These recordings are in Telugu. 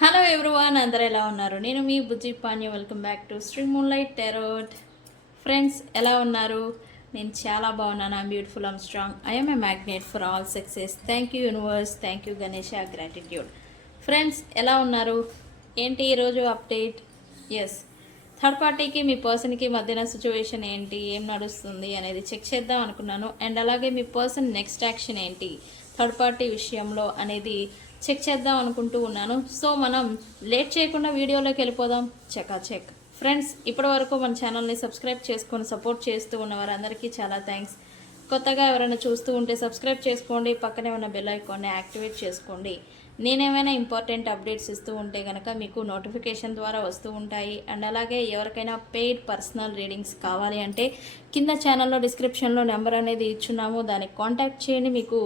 హలో ఎవ్రీవన్, అందరూ ఎలా ఉన్నారు? నేను మీ Bujji Panya. Welcome back to Shri moonlight tarot. Friends, ఎలా ఉన్నారు? నేను చాలా బాగున్నాను. I'm beautiful, I'm strong, I'm a magnet for all success. Thank you universe, thank you Ganesha, gratitude. Friends, ఎలా ఉన్నారు? ఏంటి ఈరోజు అప్డేట్? ఎస్, థర్డ్ పార్టీకి మీ పర్సన్కి మధ్యన సిచ్యువేషన్ ఏంటి, ఏం నడుస్తుంది అనేది చెక్ చేద్దాం అనుకున్నాను. అండ్ అలాగే మీ పర్సన్ నెక్స్ట్ యాక్షన్ ఏంటి థర్డ్ పార్టీ విషయంలో అనేది చెక్ చేద్దాం అనుకుంటూ ఉన్నాను. సో మనం లేట్ చేయకుండా వీడియోలోకి వెళ్ళిపోదాం. చెక్. ఫ్రెండ్స్, ఇప్పటి వరకు మన ఛానల్ని సబ్స్క్రైబ్ చేసుకొని సపోర్ట్ చేస్తూ ఉన్న వారందరికీ చాలా థ్యాంక్స్. కొత్తగా ఎవరైనా చూస్తూ ఉంటే సబ్స్క్రైబ్ చేసుకోండి, పక్కనే ఉన్న బెల్ ఐకాన్ని యాక్టివేట్ చేసుకోండి. నేనేమైనా ఇంపార్టెంట్ అప్డేట్స్ ఇస్తూ ఉంటే కనుక మీకు నోటిఫికేషన్ ద్వారా వస్తూ ఉంటాయి. అండ్ అలాగే ఎవరికైనా పెయిడ్ పర్సనల్ రీడింగ్స్ కావాలి అంటే కింద ఛానల్లో డిస్క్రిప్షన్లో నెంబర్ అనేది ఇచ్చున్నాము, దానికి కాంటాక్ట్ చేయండి. మీకు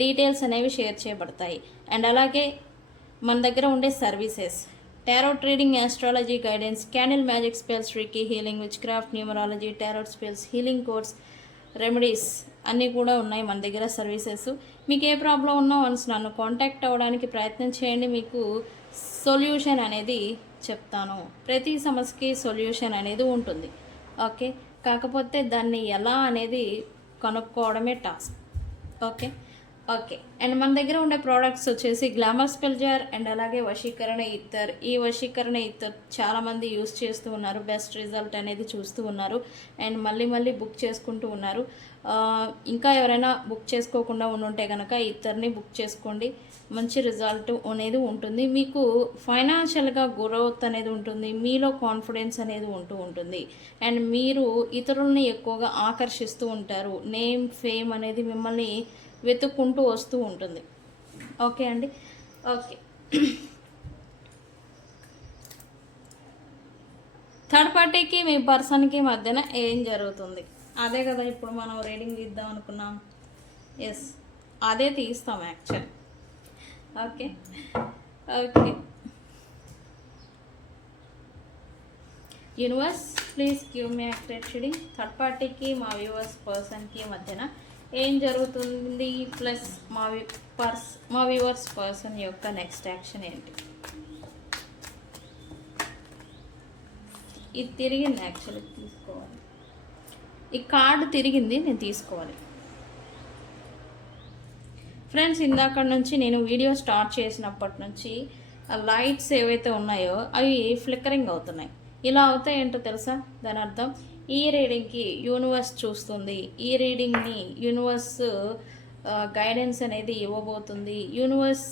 డీటెయిల్స్ అనేవి షేర్ చేయబడతాయి. అండ్ అలాగే మన దగ్గర ఉండే services tarot reading, astrology guidance, candle magic spells, reiki healing, which craft, numerology, tarot spells, healing course, remedies అన్నీ కూడా ఉన్నాయి మన దగ్గర సర్వీసెస్. మీకు ఏ ప్రాబ్లం ఉన్నా వన్స్ నన్ను కాంటాక్ట్ అవ్వడానికి ప్రయత్నం చేయండి, మీకు సొల్యూషన్ అనేది చెప్తాను. ప్రతి సమస్యకి సొల్యూషన్ అనేది ఉంటుంది. ఓకే, కాకపోతే దాన్ని ఎలా అనేది కనుక్కోవడమే టాస్క్. ఓకే. అండ్ మన దగ్గర ఉండే ప్రోడక్ట్స్ వచ్చేసి గ్లామర్ స్పెల్ జార్ అండ్ అలాగే వశీకరణ ఇత్తర్. ఈ వశీకరణ ఇత్తర్ చాలామంది యూస్ చేస్తూ ఉన్నారు, బెస్ట్ రిజల్ట్ అనేది చూస్తూ ఉన్నారు అండ్ మళ్ళీ బుక్ చేసుకుంటూ ఉన్నారు. ఇంకా ఎవరైనా బుక్ చేసుకోకుండా ఉంటే కనుక ఇత్తర్ని బుక్ చేసుకోండి, మంచి రిజల్ట్ అనేది ఉంటుంది. మీకు ఫైనాన్షియల్గా గ్రోత్ అనేది ఉంటుంది, మీలో కాన్ఫిడెన్స్ అనేది ఉంటుంది అండ్ మీరు ఇతరులని ఎక్కువగా ఆకర్షిస్తూ ఉంటారు. నేమ్, ఫేమ్ అనేది మిమ్మల్ని వెతుక్కుంటూ వస్తూ ఉంటుంది. ఓకే అండి. ఓకే, థర్డ్ పార్టీకి మీ పర్సన్కి మధ్యన ఏం జరుగుతుంది అదే కదా ఇప్పుడు మనం రీడింగ్ తీద్దాం అనుకున్నాం. ఎస్, అదే తీస్తాం actual. Okay. Universe, please give me accurate reading. Third పార్టీకి మా వ్యూవర్స్ పర్సన్కి మధ్యన ఏం జరుగుతుంది, ప్లస్ మా వ్యూవర్స్ పర్సన్ యొక్క నెక్స్ట్ యాక్షన్ ఏంటి. ఇది తిరిగింది, యాక్చువల్లీ తీసుకోవాలి. ఈ కార్డు తిరిగింది, నేను తీసుకోవాలి. ఫ్రెండ్స్, ఇందాక నుంచి నేను వీడియో స్టార్ట్ చేసినప్పటి నుంచి ఆ లైట్స్ ఏవైతే ఉన్నాయో అవి ఫ్లిక్కరింగ్ అవుతున్నాయి. ఇలా అవుతాయి ఏంటో తెలుసా? దాని అర్థం ఈ రీడింగ్కి యూనివర్స్ చూస్తుంది, ఈ రీడింగ్ని యూనివర్స్ గైడెన్స్ అనేది ఇవ్వబోతుంది. యూనివర్స్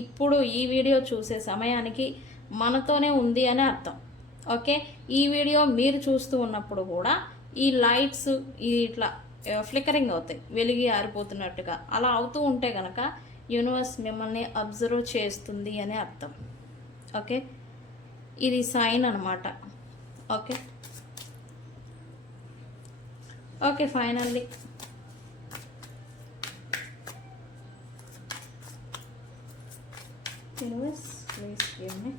ఇప్పుడు ఈ వీడియో చూసే సమయానికి మనతోనే ఉంది అని అర్థం. ఓకే, ఈ వీడియో మీరు చూస్తూ ఉన్నప్పుడు కూడా ఈ లైట్స్ ఇట్లా ఫ్లిక్కరింగ్ అవుతాయి, వెలిగి ఆరిపోతున్నట్టుగా. అలా అవుతూ ఉంటే కనుక యూనివర్స్ మిమ్మల్ని అబ్జర్వ్ చేస్తుంది అని అర్థం. ఓకే, ఇది సైన్ అన్నమాట. Okay, finally universe please give me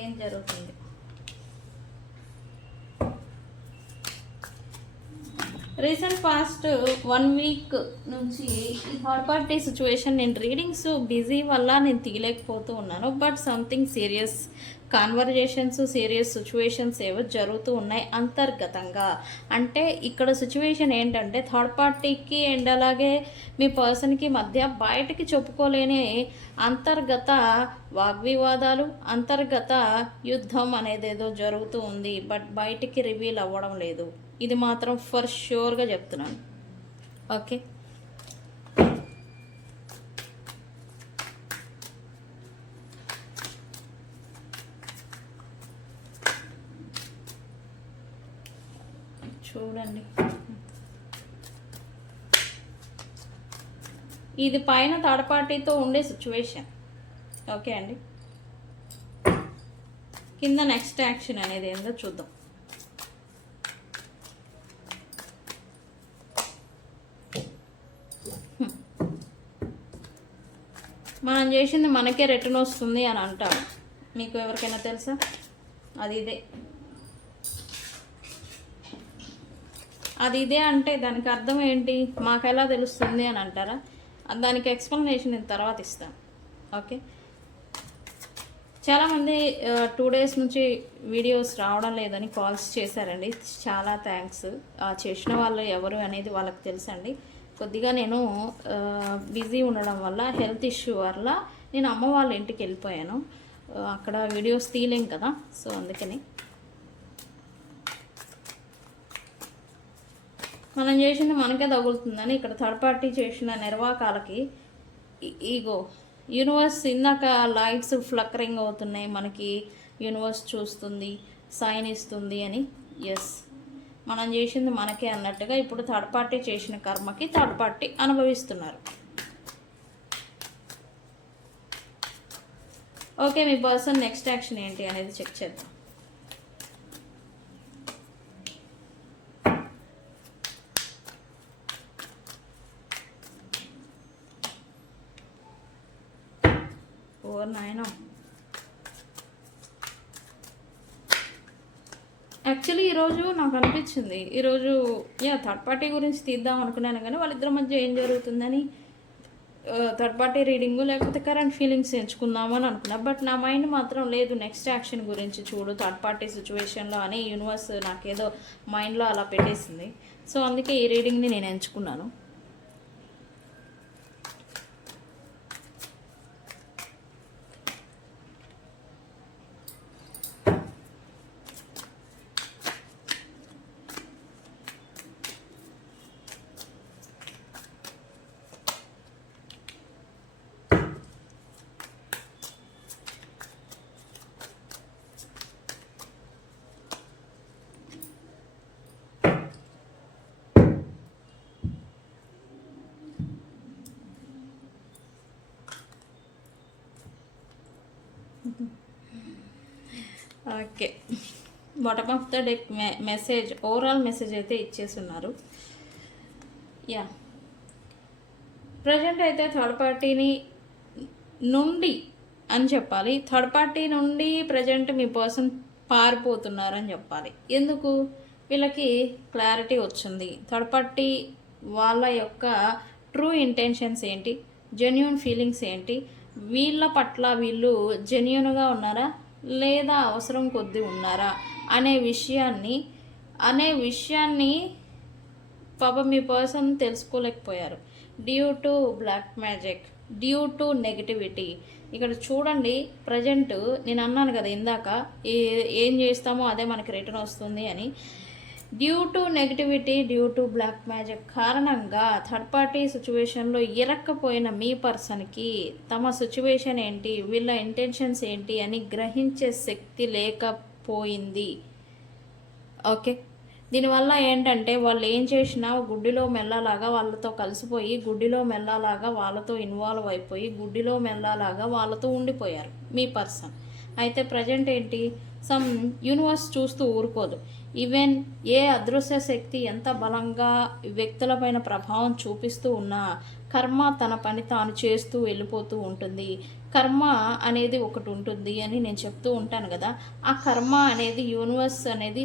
ఏం జరుగుతుంది. రీసెంట్ పాస్ట్ 1 వీక్ నుంచి ఈ థర్డ్ పార్టీ సిచ్యువేషన్, నేను రీడింగ్స్ బిజీ వల్ల నేను తీయలేకపోతూ ఉన్నాను. But something serious conversations, serious situations ఏవో జరుగుతూ ఉన్నాయి అంతర్గతంగా. అంటే ఇక్కడ సిచ్యువేషన్ ఏంటంటే థర్డ్ పార్టీకి అండ్ అలాగే మీ పర్సన్కి మధ్య బయటకి చెప్పుకోలేని అంతర్గత వాగ్వివాదాలు, అంతర్గత యుద్ధం అనేది ఏదో జరుగుతూ ఉంది. బట్ బయటికి రివీల్ అవ్వడం లేదు. ఇది మాత్రం ఫర్ ష్యూర్గా చెప్తున్నాను. ఓకే, చూడండి. ఇది పైన థర్డ్ పార్టీతో ఉండే సిచ్యువేషన్. ఓకే అండి, కింద నెక్స్ట్ యాక్షన్ అనేది ఏందో చూద్దాం. మనం చేసింది మనకే రిటర్న్ వస్తుంది అని అంటారు. మీకు ఎవరికైనా తెలుసా? అది ఇదే. అది ఇదే అంటే దానికి అర్థం ఏంటి, మాకు ఎలా తెలుస్తుంది అని అంటారా? దానికి ఎక్స్ప్లెనేషన్ నేను తర్వాత ఇస్తాను. ఓకే, చాలామంది 2 days నుంచి వీడియోస్ రావడం లేదని కాల్స్ చేశారండి. చాలా థ్యాంక్స్. చేసిన వాళ్ళు ఎవరు అనేది వాళ్ళకి తెలుసండి. కొద్దిగా నేను బిజీ ఉండడం వల్ల, హెల్త్ ఇష్యూ వల్ల నేను అమ్మ వాళ్ళ ఇంటికి వెళ్ళిపోయాను. అక్కడ వీడియోస్ తీయలేం కదా, సో అందుకని. మనం చేసింది మనకే తగులుతుందని ఇక్కడ థర్డ్ పార్టీ చేసిన నిర్వాకాలకి ఈగో యూనివర్స్ ఇందాక లైట్స్ ఫ్లక్కరింగ్ అవుతున్నాయి, మనకి యూనివర్స్ చూస్తుంది, సైన్ ఇస్తుంది అని. ఎస్, మనం చేసింది మనకే అన్నట్టుగా ఇప్పుడు థర్డ్ పార్టీ చేసిన కర్మకి థర్డ్ పార్టీ అనుభవిస్తున్నారు. ఓకే, మీ పర్సన్ నెక్స్ట్ యాక్షన్ ఏంటి అనేది చెక్ చేద్దాం. నాయన, యాక్చువల్లీ ఈరోజు నాకు అనిపించింది, ఈరోజు థర్డ్ పార్టీ గురించి తీద్దాం అనుకున్నాను, కానీ వాళ్ళిద్దరి మధ్య ఏం జరుగుతుందని థర్డ్ పార్టీ రీడింగు లేకపోతే కరెంట్ ఫీలింగ్స్ ఎంచుకుందామని అనుకున్నా. బట్ నా మైండ్ మాత్రం లేదు, నెక్స్ట్ యాక్షన్ గురించి చూడు థర్డ్ పార్టీ సిచ్యువేషన్లో అని యూనివర్స్ నాకేదో మైండ్లో అలా పెట్టేసింది. సో అందుకే ఈ రీడింగ్ని నేను ఎంచుకున్నాను. Okay, bottom of the deck message, overall message అయితే ఇచ్చేస్తున్నారు. యా, ప్రజెంట్ అయితే థర్డ్ పార్టీని నుండి అని చెప్పాలి, థర్డ్ పార్టీ నుండి ప్రజెంట్ మీ పర్సన్ పారిపోతున్నారని చెప్పాలి. ఎందుకు? వీళ్ళకి క్లారిటీ వచ్చింది, థర్డ్ పార్టీ వాళ్ళ యొక్క ట్రూ ఇంటెన్షన్స్ ఏంటి, జెన్యూన్ ఫీలింగ్స్ ఏంటి, వీళ్ళ పట్ల వీళ్ళు జెన్యూన్గా ఉన్నారా లేదా అవసరం కొద్దీ ఉన్నారా అనే విషయాన్ని పాప మీ పర్సన్ తెలుసుకోలేకపోయారు. Due to black magic, due to negativity. ఇక్కడ చూడండి, ప్రజెంట్ నేను అన్నాను కదా ఇందాక, ఏం చేస్తామో అదే మనకి రిటర్న్ వస్తుంది అని. Due to negativity, due to black magic కారణంగా థర్డ్ పార్టీ సిచ్యువేషన్లో ఇరక్కపోయిన మీ పర్సన్కి తమ సిచ్యువేషన్ ఏంటి, వీళ్ళ ఇంటెన్షన్స్ ఏంటి అని గ్రహించే శక్తి లేకపోయింది. ఓకే, దీనివల్ల ఏంటంటే వాళ్ళు ఏం చేసినా గుడ్డిలో మెల్లలాగా వాళ్ళతో కలిసిపోయి, గుడ్డిలో మెల్లలాగా వాళ్ళతో ఇన్వాల్వ్ అయిపోయి, గుడ్డిలో మెల్లలాగా వాళ్ళతో ఉండిపోయారు మీ పర్సన్. అయితే ప్రజెంట్ ఏంటి, సమ్ యూనివర్స్ చూస్తూ ఊరుకోదు. ఈవెన్ ఏ అదృశ్య శక్తి ఎంత బలంగా వ్యక్తులపైన ప్రభావం చూపిస్తూ ఉన్నా కర్మ తన పని తాను చేస్తూ వెళ్ళిపోతూ ఉంటుంది. కర్మ అనేది ఒకటి ఉంటుంది అని నేను చెప్తూ ఉంటాను కదా, ఆ కర్మ అనేది యూనివర్స్ అనేది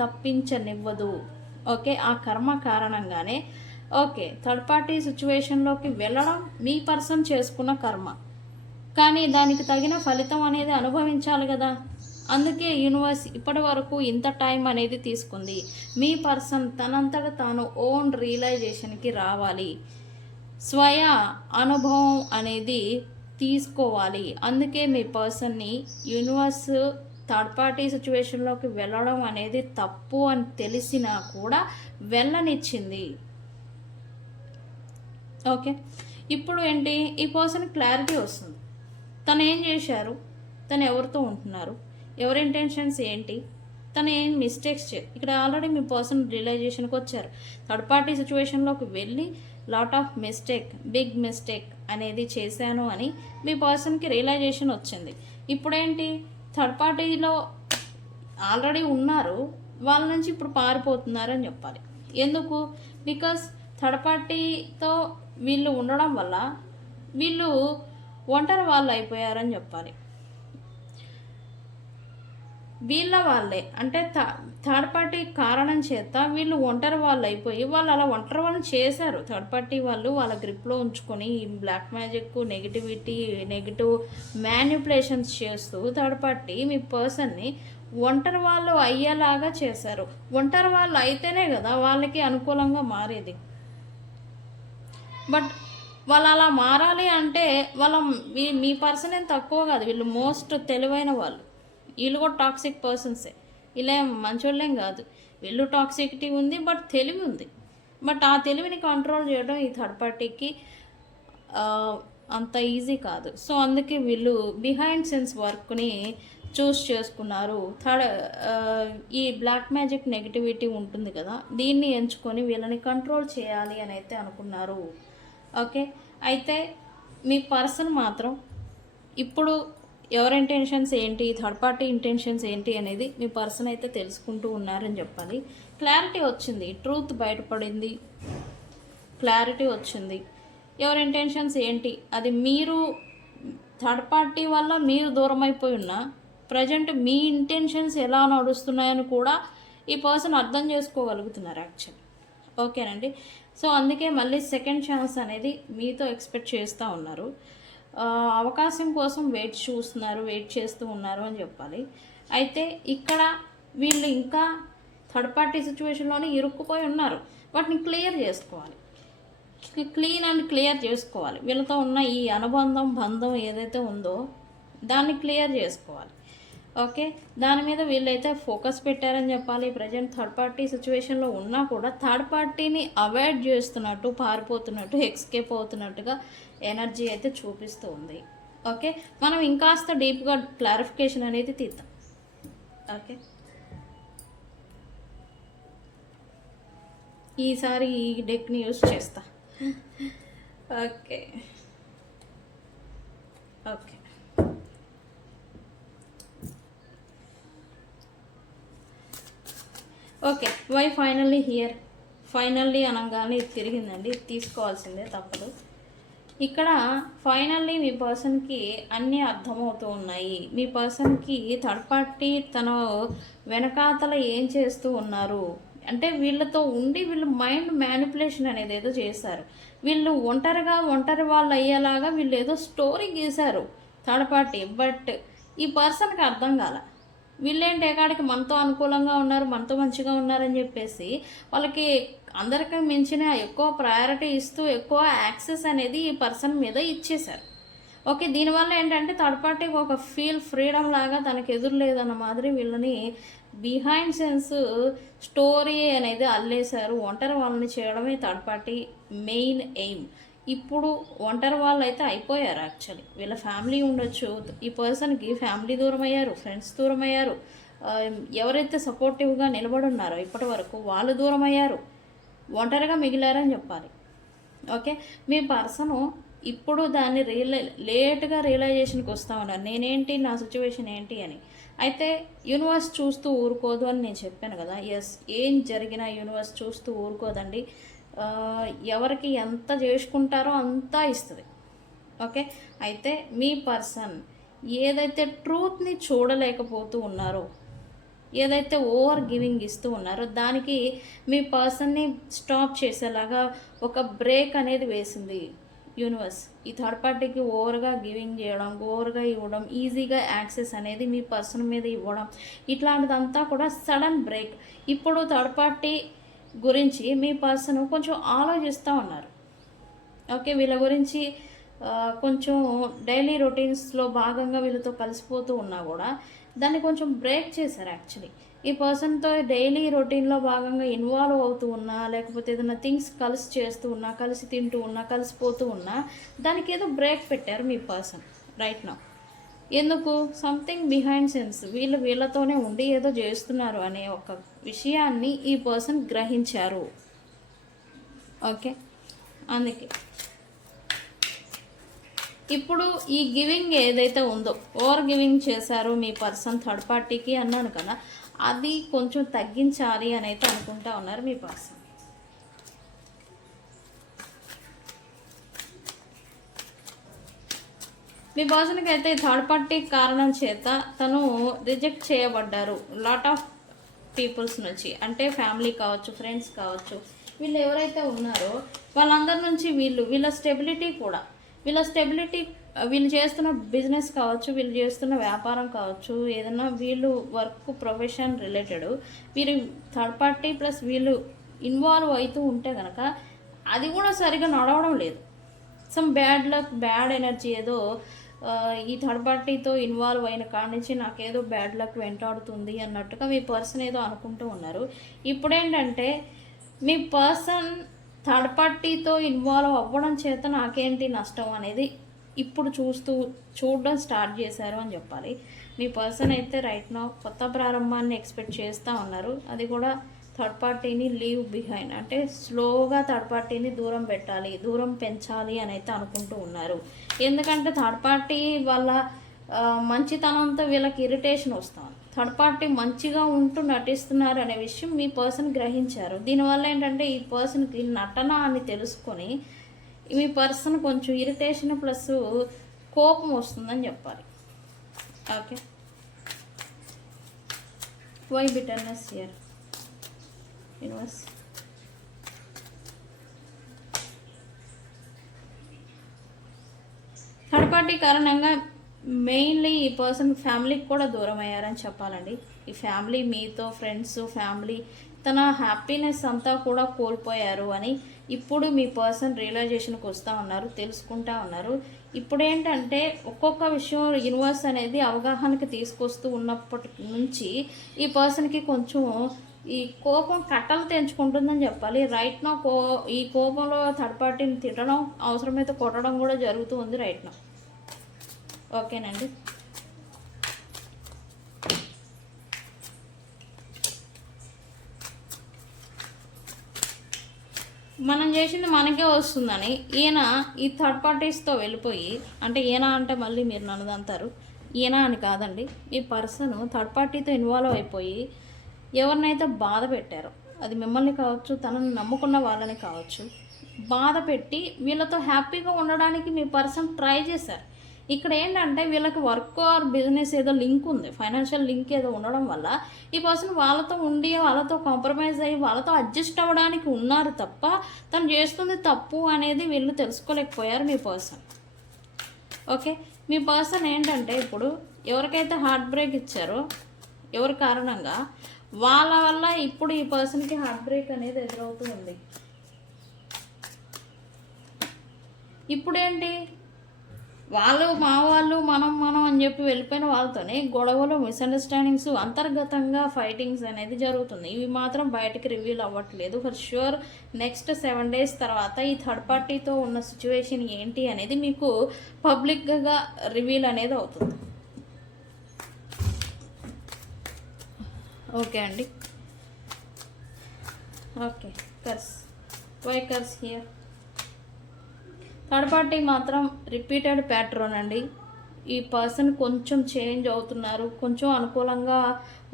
తప్పించనివ్వదు. ఓకే, ఆ కర్మ కారణంగానే ఓకే థర్డ్ పార్టీ సిచ్యువేషన్లోకి వెళ్ళడం మీ పర్సన్ చేసుకున్న కర్మ, కానీ దానికి తగిన ఫలితం అనేది అనుభవించాలి కదా. అందుకే యూనివర్స్ ఇప్పటి వరకు ఇంత టైం అనేది తీసుకుంది. మీ పర్సన్ తనంతట తాను ఓన్ రియలైజేషన్కి రావాలి, స్వయ అనుభవం అనేది తీసుకోవాలి. అందుకే మీ పర్సన్ని యూనివర్స్ థర్డ్ పార్టీ సిచ్యువేషన్లోకి వెళ్ళడం అనేది తప్పు అని తెలిసినా కూడా వెళ్ళనిచ్చింది. ఓకే, ఇప్పుడు ఏంటి, ఈ పర్సన్ క్లారిటీ వస్తుంది, తను ఏం చేశారు, తను ఎవరితో ఉంటున్నారు, ఎవరి ఇంటెన్షన్స్ ఏంటి, తను ఏం మిస్టేక్స్ ఇక్కడ ఆల్రెడీ మీ పర్సన్ రియలైజేషన్కి వచ్చారు. థర్డ్ పార్టీ సిచ్యువేషన్లోకి వెళ్ళి లాట్ ఆఫ్ బిగ్ మిస్టేక్ అనేది చేశాను అని మీ పర్సన్కి రియలైజేషన్ వచ్చింది. ఇప్పుడేంటి, థర్డ్ పార్టీలో ఆల్రెడీ ఉన్నారు, వాళ్ళ నుంచి ఇప్పుడు పారిపోతున్నారు అని చెప్పాలి. ఎందుకు? బికాస్ థర్డ్ పార్టీతో వీళ్ళు ఉండడం వల్ల వీళ్ళు ఒంటరి వాళ్ళు అయిపోయారని చెప్పాలి. వీళ్ళ వాళ్ళే అంటే థర్డ్ పార్టీ కారణం చేత వీళ్ళు ఒంటరి వాళ్ళు అయిపోయి వాళ్ళు అలా ఒంటరి వాళ్ళని చేశారు. థర్డ్ పార్టీ వాళ్ళు వాళ్ళ గ్రిప్లో ఉంచుకొని black magic, negativity, negative manipulations చేస్తూ థర్డ్ పార్టీ మీ పర్సన్ని ఒంటరి వాళ్ళు అయ్యేలాగా చేశారు. ఒంటరి వాళ్ళు అయితేనే కదా వాళ్ళకి అనుకూలంగా మారేది. బట్ వాళ్ళు అలా మారాలి అంటే మీ పర్సన్ ఏం తక్కువ కాదు, వీళ్ళు మోస్ట్ తెలివైన వాళ్ళు. వీళ్ళు కూడా టాక్సిక్ పర్సన్సే, ఇలా మంచోళ్ళేం కాదు. వీళ్ళు టాక్సిసిటీ ఉంది, బట్ తెలివి ఉంది. బట్ ఆ తెలివిని కంట్రోల్ చేయడం ఈ థర్డ్ పార్టీకి అంత ఈజీ కాదు. సో అందుకే వీళ్ళు బిహైండ్ సెన్స్ వర్క్ని చూస్ చేసుకున్నారు. ఈ బ్లాక్ మ్యాజిక్ నెగిటివిటీ ఉంటుంది కదా, దీన్ని ఎంచుకొని వీళ్ళని కంట్రోల్ చేయాలి అని అయితే అనుకున్నారు. ఓకే, అయితే మీ పర్సన్ మాత్రం ఇప్పుడు ఎవరి ఇంటెన్షన్స్ ఏంటి, థర్డ్ పార్టీ ఇంటెన్షన్స్ ఏంటి అనేది మీ పర్సన్ అయితే తెలుసుకుంటూ ఉన్నారని చెప్పాలి. క్లారిటీ వచ్చింది, ట్రూత్ బయటపడింది, క్లారిటీ వచ్చింది. ఎవరి ఇంటెన్షన్స్ ఏంటి అది మీరు థర్డ్ పార్టీ వల్ల మీరు దూరం అయిపోయి ఉన్నా ప్రజెంట్ మీ ఇంటెన్షన్స్ ఎలా నడుస్తున్నాయని కూడా ఈ పర్సన్ అర్థం చేసుకోగలుగుతున్నారు యాక్చువల్లీ. ఓకేనండి. సో అందుకే మళ్ళీ సెకండ్ ఛాన్స్ అనేది మీతో ఎక్స్పెక్ట్ చేస్తూ ఉన్నారు. అవకాశం కోసం వెయిట్ చేస్తూ ఉన్నారు అని చెప్పాలి. అయితే ఇక్కడ వీళ్ళు ఇంకా థర్డ్ పార్టీ సిచ్యువేషన్లోనే ఇరుక్కుపోయి ఉన్నారు. వాటిని క్లియర్ చేసుకోవాలి, క్లీన్ అండ్ క్లియర్ చేసుకోవాలి. వీళ్ళతో ఉన్న ఈ బంధం ఏదైతే ఉందో దాన్ని క్లియర్ చేసుకోవాలి. ఓకే, దాని మీద వీళ్ళైతే ఫోకస్ పెట్టారని చెప్పాలి. ప్రజెంట్ థర్డ్ పార్టీ సిచ్యువేషన్లో ఉన్నా కూడా థర్డ్ పార్టీని అవాయిడ్ చేస్తున్నట్టు, పారిపోతున్నట్టు, ఎక్స్కేప్ అవుతున్నట్టుగా ఎనర్జీ అయితే చూపిస్తూ ఉంది. ఓకే, మనం ఇంకాస్త డీప్గా క్లారిఫికేషన్ అనేది తీద్దాం. ఓకే, ఈసారి ఈ డెక్ని యూజ్ చేస్తా. Okay okay okay why finally here. Finally అనగానే ఇది తిరిగిందండి, తీసుకోవాల్సిందే, తప్పదు. ఇక్కడ ఫైనల్లీ మీ పర్సన్కి అన్నీ అర్థమవుతూ ఉన్నాయి. మీ పర్సన్కి థర్డ్ పార్టీ తన వెనకాతల ఏం చేస్తూ ఉన్నారు అంటే వీళ్ళతో ఉండి వీళ్ళు మైండ్ మ్యానిపులేషన్ అనేది ఏదో చేశారు. వీళ్ళు ఒంటరి వాళ్ళు అయ్యేలాగా వీళ్ళు ఏదో స్టోరీ గీశారు థర్డ్ పార్టీ. బట్ ఈ పర్సన్కి అర్థం కాల. వీళ్ళేంటి ఏకాడికి మనతో అనుకూలంగా ఉన్నారు, మనతో మంచిగా ఉన్నారని చెప్పేసి వాళ్ళకి అందరికీ మించిన ఎక్కువ ప్రయారిటీ ఇస్తూ ఎక్కువ యాక్సెస్ అనేది ఈ పర్సన్ మీద ఇచ్చేశారు. ఓకే, దీనివల్ల ఏంటంటే థర్డ్ పార్టీకి ఒక ఫ్రీడమ్ లాగా తనకు ఎదురు లేదన్న మాదిరి వీళ్ళని బిహైండ్ సెన్స్ స్టోరీ అనేది అల్లేశారు. ఒంటరి వాళ్ళని చేయడమే థర్డ్ పార్టీ మెయిన్ ఎయిమ్. ఇప్పుడు ఒంటరి వాళ్ళు అయితే అయిపోయారు యాక్చువల్లీ. వీళ్ళ ఫ్యామిలీ ఉండొచ్చు, ఈ పర్సన్కి ఫ్యామిలీ దూరం అయ్యారు, ఫ్రెండ్స్ దూరం అయ్యారు, ఎవరైతే సపోర్టివ్గా నిలబడి ఉన్నారో ఇప్పటి వరకు వాళ్ళు దూరం అయ్యారు, ఒంటరిగా మిగిలారని చెప్పాలి. ఓకే, మీ పర్సను ఇప్పుడు దాన్ని లేట్గా రియలైజేషన్కి వస్తూ ఉన్నారు, నేనేంటి, నా సిచ్యువేషన్ ఏంటి అని. అయితే యూనివర్స్ చూస్తూ ఊరుకోదు అని నేను చెప్పాను కదా. ఎస్, ఏం జరిగినా యూనివర్స్ చూస్తూ ఊరుకోదండి. ఎవరికి ఎంత చేసుకుంటారో అంతా ఇస్తుంది. ఓకే, అయితే మీ పర్సన్ ఏదైతే ట్రూత్ని చూడలేకపోతూ ఉన్నారో, ఏదైతే ఓవర్ గివింగ్ ఇస్తూ ఉన్నారో దానికి మీ పర్సన్ని స్టాప్ చేసేలాగా ఒక బ్రేక్ అనేది వేసింది యూనివర్స్. ఈ థర్డ్ పార్టీకి ఓవర్గా గివింగ్ చేయడం, ఓవర్గా ఇవ్వడం, ఈజీగా యాక్సెస్ అనేది మీ పర్సన్ మీద ఇవ్వడం, ఇట్లాంటిదంతా కూడా సడన్ బ్రేక్. ఇప్పుడు థర్డ్ పార్టీ గురించి మీ పర్సన్ కొంచెం ఆలోచిస్తూ ఉన్నారు. ఓకే, వీళ్ళ గురించి కొంచెం డైలీ రొటీన్స్లో భాగంగా వీళ్ళతో కలిసిపోతూ ఉన్నా కూడా దాన్ని కొంచెం బ్రేక్ చేశారు యాక్చువల్లీ. ఈ పర్సన్తో డైలీ రొటీన్లో భాగంగా ఇన్వాల్వ్ అవుతూ ఉన్నా, లేకపోతే ఏదైనా థింగ్స్ కలిసి చేస్తూ ఉన్నా, కలిసి తింటూ ఉన్నా, కలిసిపోతూ ఉన్నా దానికి ఏదో బ్రేక్ పెట్టారు మీ పర్సన్ రైట్ నౌ. ఎందుకు? సంథింగ్ బిహైండ్ సెన్స్, వీళ్ళతోనే ఉండి ఏదో చేస్తున్నారు అనే ఒక విషయాన్ని ఈ పర్సన్ గ్రహించారు. ఓకే, అందుకే ఇప్పుడు ఈ గివింగ్ ఏదైతే ఉందో, ఓవర్ గివింగ్ చేశారు మీ పర్సన్ థర్డ్ పార్టీకి అన్నాను కదా, అది కొంచెం తగ్గించాలి అని అయితే అనుకుంటా ఉన్నారు మీ పర్సన్. మీ పర్సన్కి అయితే థర్డ్ పార్టీ కారణం చేత తను రిజెక్ట్ చేయబడ్డారు లాట్ ఆఫ్ పీపుల్స్ నుంచి. అంటే ఫ్యామిలీ కావచ్చు, ఫ్రెండ్స్ కావచ్చు, వీళ్ళు ఎవరైతే ఉన్నారో వాళ్ళందరి నుంచి వీళ్ళ స్టెబిలిటీ కూడా, వీళ్ళు చేస్తున్న బిజినెస్ కావచ్చు, వీళ్ళు చేస్తున్న వ్యాపారం కావచ్చు, ఏదైనా వీళ్ళు వర్క్ ప్రొఫెషన్ రిలేటెడ్ వీరు థర్డ్ పార్టీ ప్లస్ వీళ్ళు ఇన్వాల్వ్ అవుతూ ఉంటే కనుక అది కూడా సరిగా నడవడం లేదు. Some bad luck, bad energy ఏదో ఈ థర్డ్ పార్టీతో ఇన్వాల్వ్ అయిన కాడి నుంచి నాకేదో బ్యాడ్ లక్ వెంటాడుతుంది అన్నట్టుగా మీ పర్సన్ ఏదో అనుకుంటూ ఉన్నారు. ఇప్పుడేంటంటే మీ పర్సన్ థర్డ్ పార్టీతో ఇన్వాల్వ్ అవ్వడం చేత నాకేంటి నష్టం అనేది ఇప్పుడు చూడడం స్టార్ట్ చేశారు అని చెప్పాలి. మీ పర్సన్ అయితే రైట్ నౌ కొత్త ప్రారంభాన్ని ఎక్స్పెక్ట్ చేస్తూ ఉన్నారు. అది కూడా థర్డ్ పార్టీని లీవ్ బిహైండ్, అంటే స్లోగా థర్డ్ పార్టీని దూరం పెట్టాలి, దూరం పెంచాలి అని అయితే అనుకుంటూ ఉన్నారు. ఎందుకంటే థర్డ్ పార్టీ వాళ్ళ మంచితనంతో వీళ్ళకి ఇరిటేషన్ వస్తుంది. థర్డ్ పార్టీ మంచిగా ఉంటూ నటిస్తున్నారు అనే విషయం మీ పర్సన్ గ్రహించారు. దీనివల్ల ఏంటంటే ఈ పర్సన్కి నటన అని తెలుసుకొని మీ పర్సన్ కొంచెం ఇరిటేషన్ ప్లస్ కోపం వస్తుందని చెప్పాలి. Okay, why bitterness here universe? Third party కారణంగా మెయిన్లీ ఈ పర్సన్ ఫ్యామిలీకి కూడా దూరం అయ్యారని చెప్పాలండి. ఈ ఫ్యామిలీ మీతో ఫ్రెండ్స్, ఫ్యామిలీ తన హ్యాపీనెస్ అంతా కూడా కోల్పోయారు అని ఇప్పుడు మీ పర్సన్ రియలైజేషన్కి వస్తూ ఉన్నారు, తెలుసుకుంటా ఉన్నారు. ఇప్పుడు ఏంటంటే ఒక్కొక్క విషయం యూనివర్స్ అనేది అవగాహనకి తీసుకొస్తూ ఉన్నప్పటి నుంచి ఈ పర్సన్కి కొంచెం ఈ కోపం కట్టలు తెంచుకుంటుందని చెప్పాలి. రైట్ నా ఈ కోపంలో థర్డ్ పార్టీని తిట్టడం, అవసరమైతే కొట్టడం కూడా జరుగుతూ ఉంది రైట్ నా. ఓకేనండి, మనం చేసింది మనకే వస్తుందని ఈయన ఈ థర్డ్ పార్టీస్తో వెళ్ళిపోయి, అంటే ఈయన అంటే మళ్ళీ మీరు నన్ను అంటారు, ఈయన అని కాదండి, ఈ పర్సన్ థర్డ్ పార్టీతో ఇన్వాల్వ్ అయిపోయి ఎవరినైతే బాధ పెట్టారో, అది మిమ్మల్ని కావచ్చు, తనను నమ్ముకున్న వాళ్ళని కావచ్చు, బాధ పెట్టి వీళ్ళతో హ్యాపీగా ఉండడానికి మీ పర్సన్ ట్రై చేశారు. ఇక్కడ ఏంటంటే వీళ్ళకి వర్క్ ఆర్ బిజినెస్ ఏదో లింక్ ఉంది, ఫైనాన్షియల్ లింక్ ఏదో ఉండడం వల్ల ఈ పర్సన్ వాళ్ళతో ఉండి, వాళ్ళతో కాంప్రమైజ్ అయ్యి, వాళ్ళతో అడ్జస్ట్ అవ్వడానికి ఉన్నారు తప్ప తను చేస్తుంది తప్పు అనేది వీళ్ళు తెలుసుకోలేకపోయారు మీ పర్సన్. ఓకే, మీ పర్సన్ ఏంటంటే ఇప్పుడు ఎవరికైతే హార్ట్ బ్రేక్ ఇచ్చారో ఎవరి కారణంగా వాళ్ళ వల్ల ఇప్పుడు ఈ పర్సన్కి హార్ట్ బ్రేక్ అనేది ఎదురవుతూ ఉంది. ఇప్పుడేంటి వాళ్ళు మా వాళ్ళు మనం అని చెప్పి వెళ్ళిపోయిన వాళ్ళతోనే గొడవలు, మిస్అండర్స్టాండింగ్స్, అంతర్గతంగా ఫైటింగ్స్ అనేది జరుగుతుంది. ఇవి మాత్రం బయటికి రివీల్ అవ్వట్లేదు. ఫర్ ష్యూర్ నెక్స్ట్ 7 days తర్వాత ఈ థర్డ్ పార్టీతో ఉన్న సిచ్యువేషన్ ఏంటి అనేది మీకు పబ్లిక్గా రివీల్ అనేది అవుతుంది. ఓకే అండి, okay. Curse, why curse here? Third party మాత్రం రిపీటెడ్ ప్యాటర్న్ అండి. ఈ పర్సన్ కొంచెం చేంజ్ అవుతున్నారు, కొంచెం అనుకూలంగా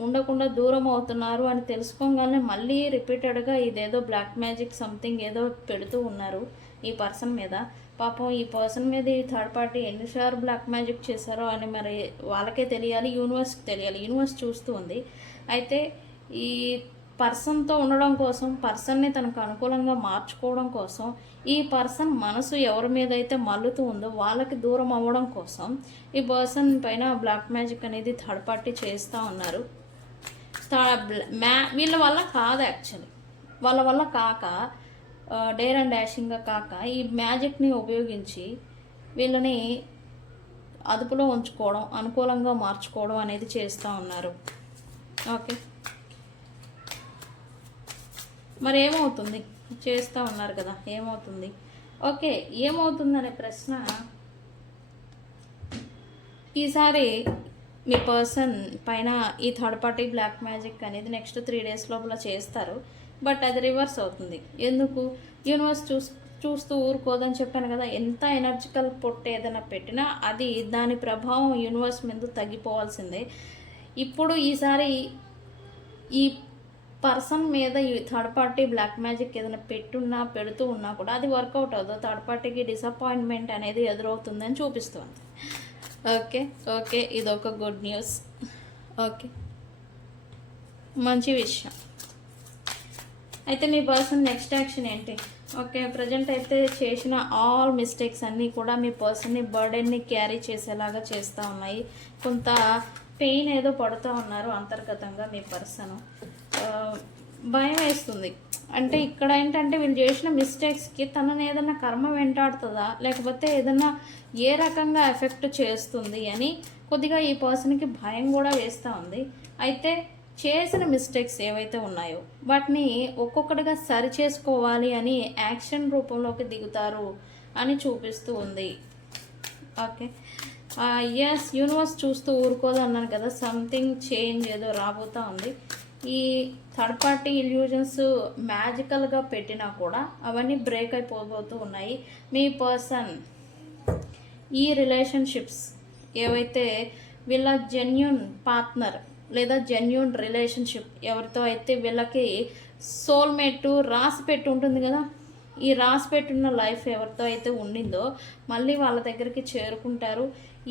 ఉండకుండా దూరం అవుతున్నారు అని తెలుసుకోగానే మళ్ళీ రిపీటెడ్గా ఇదేదో బ్లాక్ మ్యాజిక్ సంథింగ్ ఏదో పెడుతూ ఉన్నారు ఈ పర్సన్ మీద. పాపం ఈ పర్సన్ మీద ఈ థర్డ్ పార్టీ ఎన్నిసార్లు బ్లాక్ మ్యాజిక్ చేశారో అని మరి వాళ్ళకే తెలియాలి, యూనివర్స్కి తెలియాలి. యూనివర్స్ చూస్తూ ఉంది. అయితే ఈ పర్సన్తో ఉండడం కోసం, పర్సన్ని తనకు అనుకూలంగా మార్చుకోవడం కోసం, ఈ పర్సన్ మనసు ఎవరి మీద అయితే మల్లుతూ ఉందో వాళ్ళకి దూరం అవ్వడం కోసం ఈ పర్సన్ పైన బ్లాక్ మ్యాజిక్ అనేది థర్డ్ పార్టీ చేస్తూ ఉన్నారు. వీళ్ళ వల్ల కాదు, యాక్చువల్లీ వాళ్ళ వల్ల కాక, డేర్ అండ్ డాషింగ్గా కాక ఈ మ్యాజిక్ని ఉపయోగించి వీళ్ళని అదుపులో ఉంచుకోవడం, అనుకూలంగా మార్చుకోవడం అనేది చేస్తూ ఉన్నారు. ఓకే, మరి ఏమవుతుంది? చేస్తూ ఉన్నారు కదా, ఏమవుతుంది? ఓకే, ఏమవుతుందనే ప్రశ్న ఈసారి మీ పర్సన్ పైన ఈ థర్డ్ పార్టీ బ్లాక్ మ్యాజిక్ అనేది నెక్స్ట్ 3 days లోపల చేస్తారు. బట్ అది రివర్స్ అవుతుంది. ఎందుకు? యూనివర్స్ చూస్తూ ఊరుకోదని చెప్పాను కదా. ఎంత ఎనర్జికల్ పొట్టు ఏదైనా పెట్టినా అది దాని ప్రభావం యూనివర్స్ మీద తగ్గిపోవాల్సిందే. ఇప్పుడు ఈసారి ఈ పర్సన్ మీద ఈ థర్డ్ పార్టీ బ్లాక్ మ్యాజిక్ ఏదైనా పెడుతూ ఉన్నా కూడా అది వర్కౌట్ అవుతుంది. థర్డ్ పార్టీకి డిసప్పాయింట్మెంట్ అనేది ఎదురవుతుందని చూపిస్తుంది. ఓకే. ఓకే. ఇదొక గుడ్ న్యూస్. ఓకే. మంచి విషయం. అయితే మీ పర్సన్ నెక్స్ట్ యాక్షన్ ఏంటి? ఓకే. ప్రజెంట్ అయితే చేసిన ఆల్ మిస్టేక్స్ అన్నీ కూడా మీ పర్సన్ని బర్డెన్ని క్యారీ చేసేలాగా చేస్తూ ఉన్నాయి. కొంత పెయిన్ ఏదో పడుతూ ఉన్నారు అంతర్గతంగా మీ పర్సన్. భయం వేస్తుంది. అంటే ఇక్కడ ఏంటంటే వీళ్ళు చేసిన మిస్టేక్స్కి తనని ఏదైనా కర్మ వెంటాడుతుందా, లేకపోతే ఏదైనా ఏ రకంగా ఎఫెక్ట్ చేస్తుంది అని కొద్దిగా ఈ పర్సన్కి భయం కూడా వేస్తూ ఉంది. అయితే చేసిన మిస్టేక్స్ ఏవైతే ఉన్నాయో వాటిని ఒక్కొక్కటిగా సరి చేసుకోవాలి అని యాక్షన్ రూపంలోకి దిగుతారు అని చూపిస్తూ ఉంది. ఓకే. ఎస్, యూనివర్స్ చూస్తూ ఊరుకోదు అన్నాను కదా, సంథింగ్ చేంజ్ ఏదో రాబోతూ ఉంది. ఈ థర్డ్ పార్టీ ఇల్యూజన్స్ మ్యాజికల్గా పెట్టినా కూడా అవన్నీ బ్రేక్ అయిపోతూ ఉన్నాయి. మీ పర్సన్ ఈ రిలేషన్షిప్స్ ఏవైతే వీళ్ళ జెన్యూన్ పార్ట్నర్ లేదా జెన్యూన్ రిలేషన్షిప్ ఎవరితో అయితే వీళ్ళకి సోల్మేట్ రాసి పెట్టి ఉంటుంది కదా, ఈ రాసి పెట్టున్న లైఫ్ ఎవరితో అయితే ఉండిందో మళ్ళీ వాళ్ళ దగ్గరికి చేరుకుంటారు.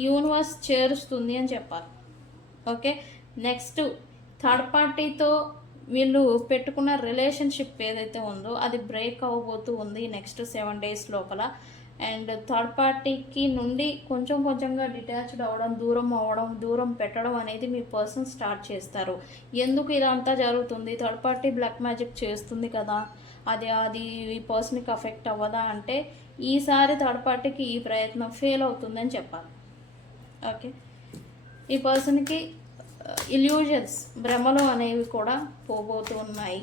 యూనివర్స్ చేరుస్తుంది అని చెప్పాలి. ఓకే. నెక్స్ట్ థర్డ్ పార్టీతో వీళ్ళు పెట్టుకున్న రిలేషన్షిప్ ఏదైతే ఉందో అది బ్రేక్ అవ్వబోతూ ఉంది నెక్స్ట్ 7 days లోపల. అండ్ థర్డ్ పార్టీకి నుండి కొంచెం కొంచెంగా డిటాచ్డ్ అవ్వడం, దూరం పెట్టడం అనేది మీ పర్సన్ స్టార్ట్ చేస్తారు. ఎందుకు ఇదంతా జరుగుతుంది? థర్డ్ పార్టీ బ్లాక్ మ్యాజిక్ చేస్తుంది కదా, అది ఈ పర్సన్కి అఫెక్ట్ అవ్వదా అంటే ఈసారి థర్డ్ పార్టీకి ఈ ప్రయత్నం ఫెయిల్ అవుతుందని చెప్పాలి. ఓకే. ఈ పర్సన్కి ఇల్యూజన్స్ భ్రమలు అనేవి కూడా పోబోతూ ఉన్నాయి.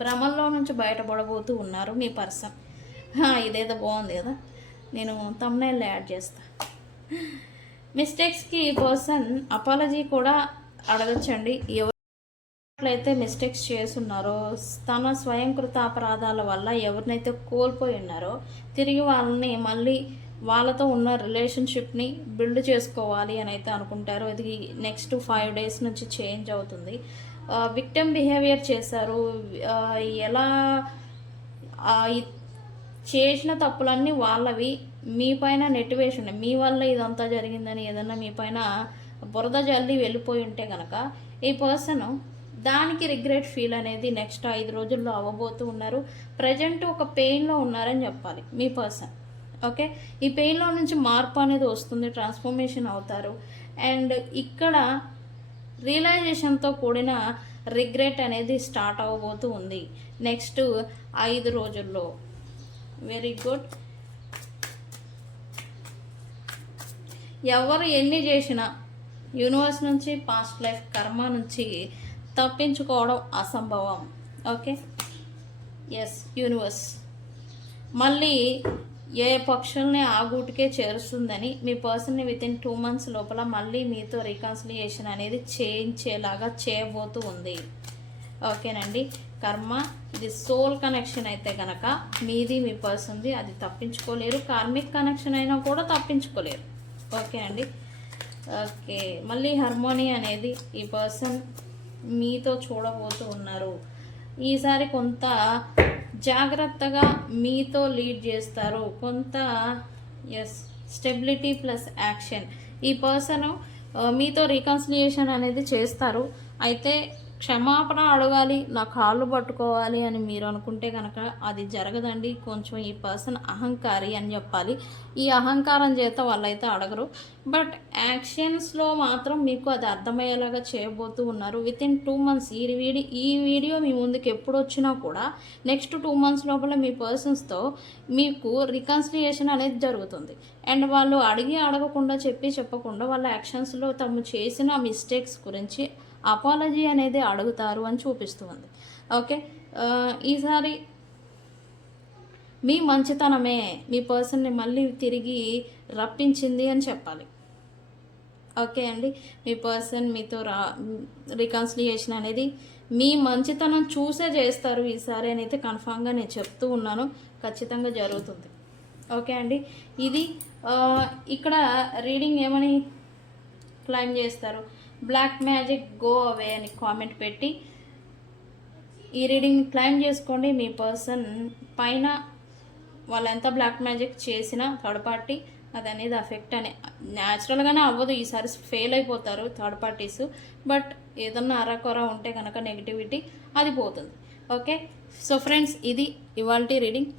భ్రమల్లో నుంచి బయటపడబోతూ ఉన్నారు మీ పర్సన్. ఇదేదో బాగుంది కదా, నేను థంబ్నెయిల్లో యాడ్ చేస్తా. మిస్టేక్స్కి ఈ పర్సన్ అపాలజీ కూడా అడగచ్చండి. ఎవరైతే మిస్టేక్స్ చేస్తున్నారో తన స్వయంకృత అపరాధాల వల్ల ఎవరినైతే కోల్పోయి ఉన్నారో తిరిగి వాళ్ళని మళ్ళీ వాళ్ళతో ఉన్న రిలేషన్షిప్ని బిల్డ్ చేసుకోవాలి అని అయితే అనుకుంటారు. ఇది నెక్స్ట్ 5 days నుంచి చేంజ్ అవుతుంది. విక్టిమ్ బిహేవియర్ చేశారు. ఎలా చేసిన తప్పులన్నీ వాళ్ళవి మీ పైన నెట్టివేషన్, మీ వల్ల ఇదంతా జరిగిందని ఏదన్నా మీ పైన బురద జల్లి వెళ్ళిపోయి ఉంటే కనుక ఈ పర్సన్ దానికి రిగ్రెట్ ఫీల్ అనేది నెక్స్ట్ 5 రోజుల్లో అవ్వబోతూ ఉన్నారు. ప్రజెంట్ ఒక పెయిన్లో ఉన్నారని చెప్పాలి మీ పర్సన్. ఓకే. ఈ పెయిన్లో నుంచి మార్పు అనేది వస్తుంది, ట్రాన్స్ఫర్మేషన్ అవుతారు. అండ్ ఇక్కడ రియలైజేషన్తో కూడిన రిగ్రెట్ అనేది స్టార్ట్ అవ్వబోతూ ఉంది నెక్స్ట్ 5 రోజుల్లో. Very good. ఎవరు ఎన్ని చేసినా యూనివర్స్ నుంచి, పాస్ట్ లైఫ్ కర్మ నుంచి తప్పించుకోవడం అసంభవం. ఓకే. ఎస్, యూనివర్స్ మళ్ళీ ఏ పక్షుల్ని ఆ గూటికే చేరుస్తుందని మీ పర్సన్ని వితిన్ 2 months లోపల మళ్ళీ మీతో రికన్సిలియేషన్ అనేది చేయించేలాగా చేయబోతూ ఉంది. ఓకేనండి. కర్మ ఇది సోల్ కనెక్షన్ అయితే కనుక మీది మీ పర్సన్ది, అది తప్పించుకోలేరు. కార్మిక్ కనెక్షన్ అయినా కూడా తప్పించుకోలేరు. ఓకే అండి. ఓకే. మళ్ళీ హార్మోనీ అనేది ఈ పర్సన్ మీతో చూడబోతూ ఉన్నారు. ఈసారి కొంత జాగ్రత్తగా మీతో లీడ్ చేస్తారు. కొంత స్టెబిలిటీ ప్లస్ యాక్షన్. ఈ పర్సన్ మీతో రీకన్సిలియేషన్ అనేది చేస్తారు. అయితే క్షమాపణ అడగాలి, నా కాళ్ళు పట్టుకోవాలి అని మీరు అనుకుంటే కనుక అది జరగదండి. కొంచెం ఈ పర్సన్ అహంకారి అని చెప్పాలి. ఈ అహంకారం చేత వాళ్ళైతే అడగరు. బట్ యాక్షన్స్లో మాత్రం మీకు అది అర్థమయ్యేలాగా చేయబోతూ ఉన్నారు. వితిన్ 2 months ఈ వీడియో మీ ముందుకు ఎప్పుడు వచ్చినా కూడా నెక్స్ట్ 2 months లోపల మీ పర్సన్స్తో మీకు రికన్సిలియేషన్ అనేది జరుగుతుంది. అండ్ వాళ్ళు అడగకుండా చెప్పకుండా వాళ్ళ యాక్షన్స్లో తమ చేసిన మిస్టేక్స్ గురించి అపాలజీ అనేది అడుగుతారు అని చూపిస్తుంది. ఓకే. ఈసారి మీ మంచితనమే మీ పర్సన్ని మళ్ళీ తిరిగి రప్పించింది అని చెప్పాలి. ఓకే అండి. మీ పర్సన్ మీతో రికన్సిలియేషన్ అనేది మీ మంచితనం చూసే చేస్తారు ఈసారి అని అయితే కన్ఫామ్గా నేను చెప్తూ ఉన్నాను. ఖచ్చితంగా జరుగుతుంది. ఓకే అండి. ఇది ఇక్కడ రీడింగ్ ఏమని క్లైమ్ చేస్తారు? బ్లాక్ మ్యాజిక్ గో అవే అని కామెంట్ పెట్టి ఈ రీడింగ్ని క్లైమ్ చేసుకోండి. మీ పర్సన్ పైన వాళ్ళు ఎంత బ్లాక్ మ్యాజిక్ చేసినా థర్డ్ పార్టీ అది అనేది అఫెక్ట్ అనే న్యాచురల్గానే అవ్వదు, ఈసారి ఫెయిల్ అయిపోతారు థర్డ్ పార్టీస్. బట్ ఏదన్నా అరకొర ఉంటే కనుక నెగిటివిటీ అది పోతుంది. ఓకే, సో ఫ్రెండ్స్ ఇది ఇవాల్టి రీడింగ్.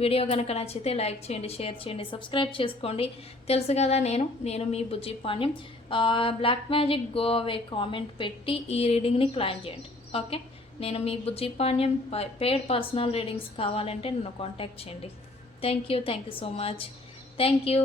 వీడియో కనుక నచ్చితే లైక్ చేయండి, షేర్ చేయండి, సబ్స్క్రైబ్ చేసుకోండి. తెలుసు కదా నేను మీ Bujji Panyam. Black magic go away comment పెట్టి ఈ రీడింగ్ని క్లైమ్ చేయండి. ఓకే, నేను మీ Bujji Panyam. Paid personal readings కావాలంటే నన్ను కాంటాక్ట్ చేయండి. Thank you so much. Thank you.